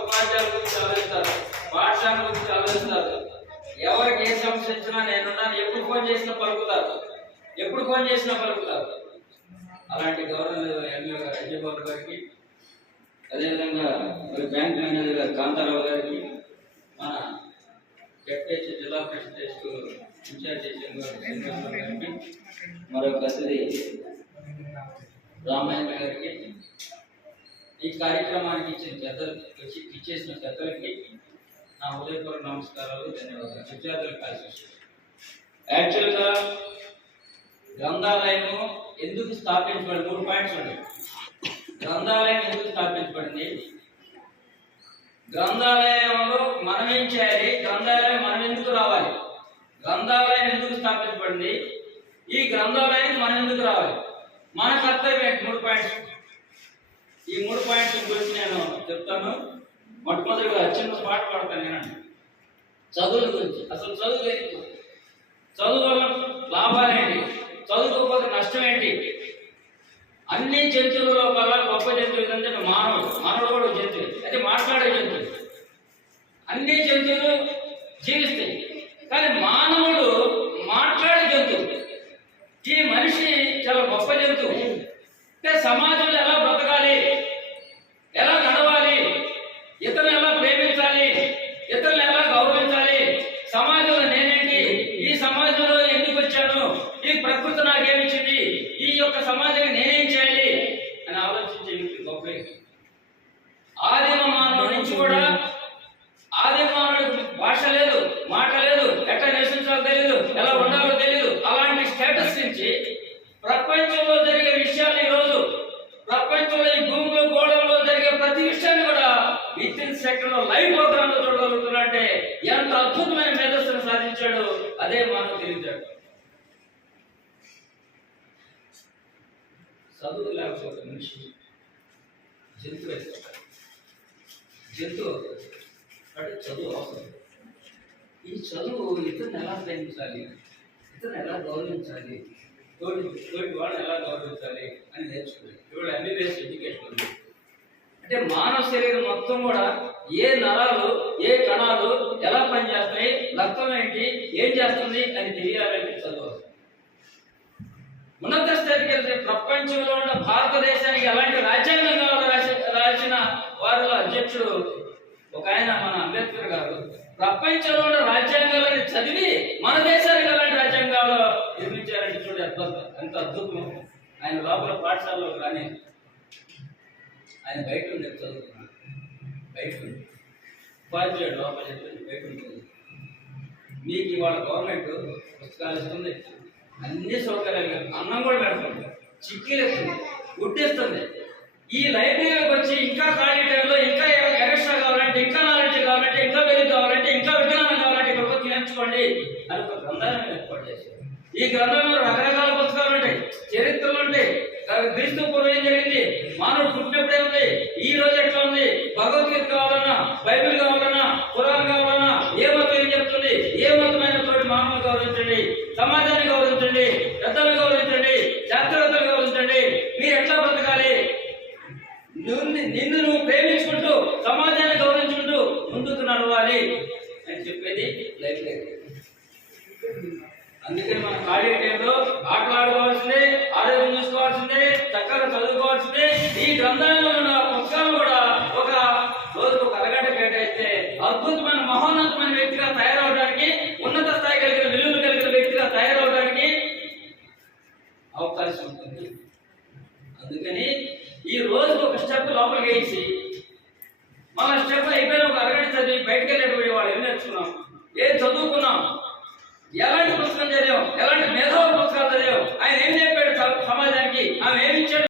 ఉపాధ్యాయుల గురించి ఆలోచిస్తారు పాఠశాల గురించి ఆలోచిస్తారు ఎవరికి ఏ సమస్య వచ్చినా నేనున్నాను. ఎప్పుడు ఫోన్ చేసినా పలుకుతారు. ఎప్పుడు ఫోన్ చేసినా పలుకుతారు. అలాంటి గౌరవ ఎమ్మెల్యే గారు అజయ్ గారికి అదేవిధంగా మరి బ్యాంక్ మేనేజర్ గారు కాంతారావు గారికి మన జడ్పేచి జిల్లా పరిషత్ హై స్కూల్ ఇన్ఛార్జ్ గారికి మరొక అతిథి రామాయణ గారికి ఈ కార్యక్రమానికి ఇచ్చిన పెద్దలు ఇచ్చేసిన పెద్దలకి నా ఉదయపూర్వ నమస్కారాలు ధన్యవాదాలు. విద్యార్థులకు ఆశిస్తున్నాను యాక్చువల్గా గ్రంథాలయం ఎందుకు స్థాపించబడి మూడు పాయింట్స్ ఉన్నాయి. గ్రంథాలయం ఎందుకు స్థాపించబడింది? గ్రంథాలయంలో మనం ఏం చేయాలి? గ్రంథాలయం మనం ఎందుకు రావాలి? గ్రంథాలయం ఎందుకు స్థాపించబడింది? ఈ గ్రంథాలయం మనం ఎందుకు రావాలి? మన కర్తవ్యం మూడు పాయింట్స్. ఈ మూడు పాయింట్స్ గురించి నేను చెప్తాను. మొట్టమొదటిగా చిన్న పాట పాడతాను నేనండి చదువుల గురించి. అసలు చదువు లేదు చదువు వల్ల లాభాలేంటి చదువుకోకపోతే నష్టం ఏంటి? అన్ని జంతువుల కల్లా గొప్ప జంతువులు ఏంటంటే మానవుడు. మానవుడు కూడా జంతువు. అయితే మాట్లాడే జంతువు. అన్ని జంతువులు జీవిస్తాయి. కానీ మా మాట్లాడే జంతువు ఈ మనిషి చాలా గొప్ప జంతువు అంటే సమాజంలో ఎలా బ్రతకాలి ఎలా నడవాలి ఇతరులు ఎలా ప్రేమించాలి ఇతరులు ఎలా గౌరవించాలి సమాజంలో నేనేంటి ఈ సమాజంలో ఎందుకు వచ్చాను ఈ ప్రకృతి నాకేమిచ్చింది ఈ యొక్క సమాజాన్ని నేనేం చేయాలి అని ఆలోచించే వ్యక్తి గొప్ప వ్యక్తి ఆదిమ మానవుడి నుంచి కూడా ఆదిమ మానవుడికి భాష లేదు మాట లేదు ఎట్లా నివసించాలో తెలియదు ఎలా ఉండాలో తెలియదు అలాంటి స్టేటస్ నుంచి ప్రపంచంలో జరిగే విషయాలు ఈ రోజు ప్రపంచంలో ఈ భూమిలో గోడల్లో జరిగే ప్రతి విషయాన్ని కూడా విత్ ఇన్ సెకండ్లో లైవ్ ప్రోగ్రామ్లో చూడగలుగుతున్నాడంటే ఎంత అద్భుతమైన మేధస్సును సాధించాడు అదే మానవ తెలియజాడు చదువు లేకపోతే మనిషి జంతువు అయిపోతాడు. జంతువు అవుతాడు. అంటే చదువు అవసరం. ఈ చదువు ఇతరుని ఎలా ప్రేమించాలి? ఇతరుని ఎలా గౌరవించాలి? తోటి తోటి వాళ్ళని ఎలా గౌరవించాలి అని నేర్చుకున్నాడు ఇవాళ ఎంబీబీఎస్ ఎడ్యుకేషన్ ఉంది. అంటే మానవ శరీరం మొత్తం కూడా ఏ నరాలు ఏ కణాలు ఎలా పనిచేస్తాయి రక్తం ఏంటి ఏం చేస్తుంది అని తెలియాలంటే చదువు. ఉన్నత స్థాయికి వెళ్తే ప్రపంచంలో ఉన్న భారతదేశానికి ఎలాంటి రాజ్యాంగం రాసి రాసిన వారిలో అధ్యక్షుడు ఒక ఆయన మన అంబేద్కర్ గారు ప్రపంచంలో ఉన్న రాజ్యాంగాలను చదివి మన దేశానికి ఎలాంటి రాజ్యాంగాలు నిర్మించారంటే చూడండి అద్భుతం. ఎంత అద్భుతం. ఆయన లోపల పాఠశాలలో కానీ ఆయన బయట ఉండే చదువుకున్నాడు బయట ఉండి ఉపాధ్యాయుడు లోపల చెప్పి బయట ఉంటుంది మీకు ఇవాళ గవర్నమెంట్ పుస్తకాలు ఇస్తుంది. అన్ని సౌకర్యాలు అన్నం కూడా పెడుతుంది. చిక్కీలు ఇస్తుంది గుడ్డిస్తుంది. ఈ లైబ్రరీలోకి వచ్చి ఇంకా ఖాళీ టైంలో ఇంకా ఎక్స్ట్రా కావాలంటే ఇంకా నాలెడ్జ్ కావాలంటే ఇంకా వెలుగు కావాలంటే ఇంకా విజ్ఞానం కావాలంటే ఇక్కడ వచ్చి నేర్చుకోండి అని ఒక గ్రంథాలను ఏర్పాటు చేశారు. ఈ గ్రంథంలో రకరకాల పుస్తకాలు ఉంటాయి. చరిత్రలు ఉంటాయి. క్రీస్తు పూర్వం ఏం జరిగింది? ఈ రోజు ఎట్లా ఉంది? భగవద్గీత కావాలన్నా బైబిల్ కావాలన్నా పురాణం కావాలన్నా ఏ మతం ఏం చెప్తుంది? ఏ మతమైన తోటి మానవులు గౌరవించండి? సమాజాన్ని గౌరవించండి? పెద్దలను గౌరవించండి? శాస్త్రవేత్తలు గౌరవించండి? మీరు ఎట్లా బ్రతకాలి? నిన్ను నువ్వు ప్రేమించుకుంటూ సమాజాన్ని గౌరవించుకుంటూ ముందుకు నడవాలి అని చెప్పేది లైఫ్ అందుకని మన ఖాళీ టైంలో ఆటలు ఆడుకోవాల్సిందే ఆరోగ్యం చూసుకోవాల్సిందే చక్కగా చదువుకోవాల్సిందే. ఈ గ్రంథాలలో అద్భుతమైన మహోన్నతమైన వ్యక్తిగా తయారవడానికి ఉన్నత స్థాయి కలిగిన విలువలు కలిగిన వ్యక్తిగా తయారవడానికి అవకాశం ఉంటుంది. అందుకని ఈ రోజు ఒక స్టెప్ లోపలికి వేసి మన స్టెప్ అయిపోయిన ఒక అరగంట చదివి బయటకు వెళ్ళేటువంటి వాళ్ళు ఏం నేర్చుకున్నాం? ఏం చదువుకున్నాం? ఎలాంటి పుస్తకం చదివాం? ఎలాంటి మేధావ పుస్తకాలు చదివాం? ఆయన ఏం చెప్పాడు సమాజానికి? ఆమె ఏమి ఇచ్చాడు?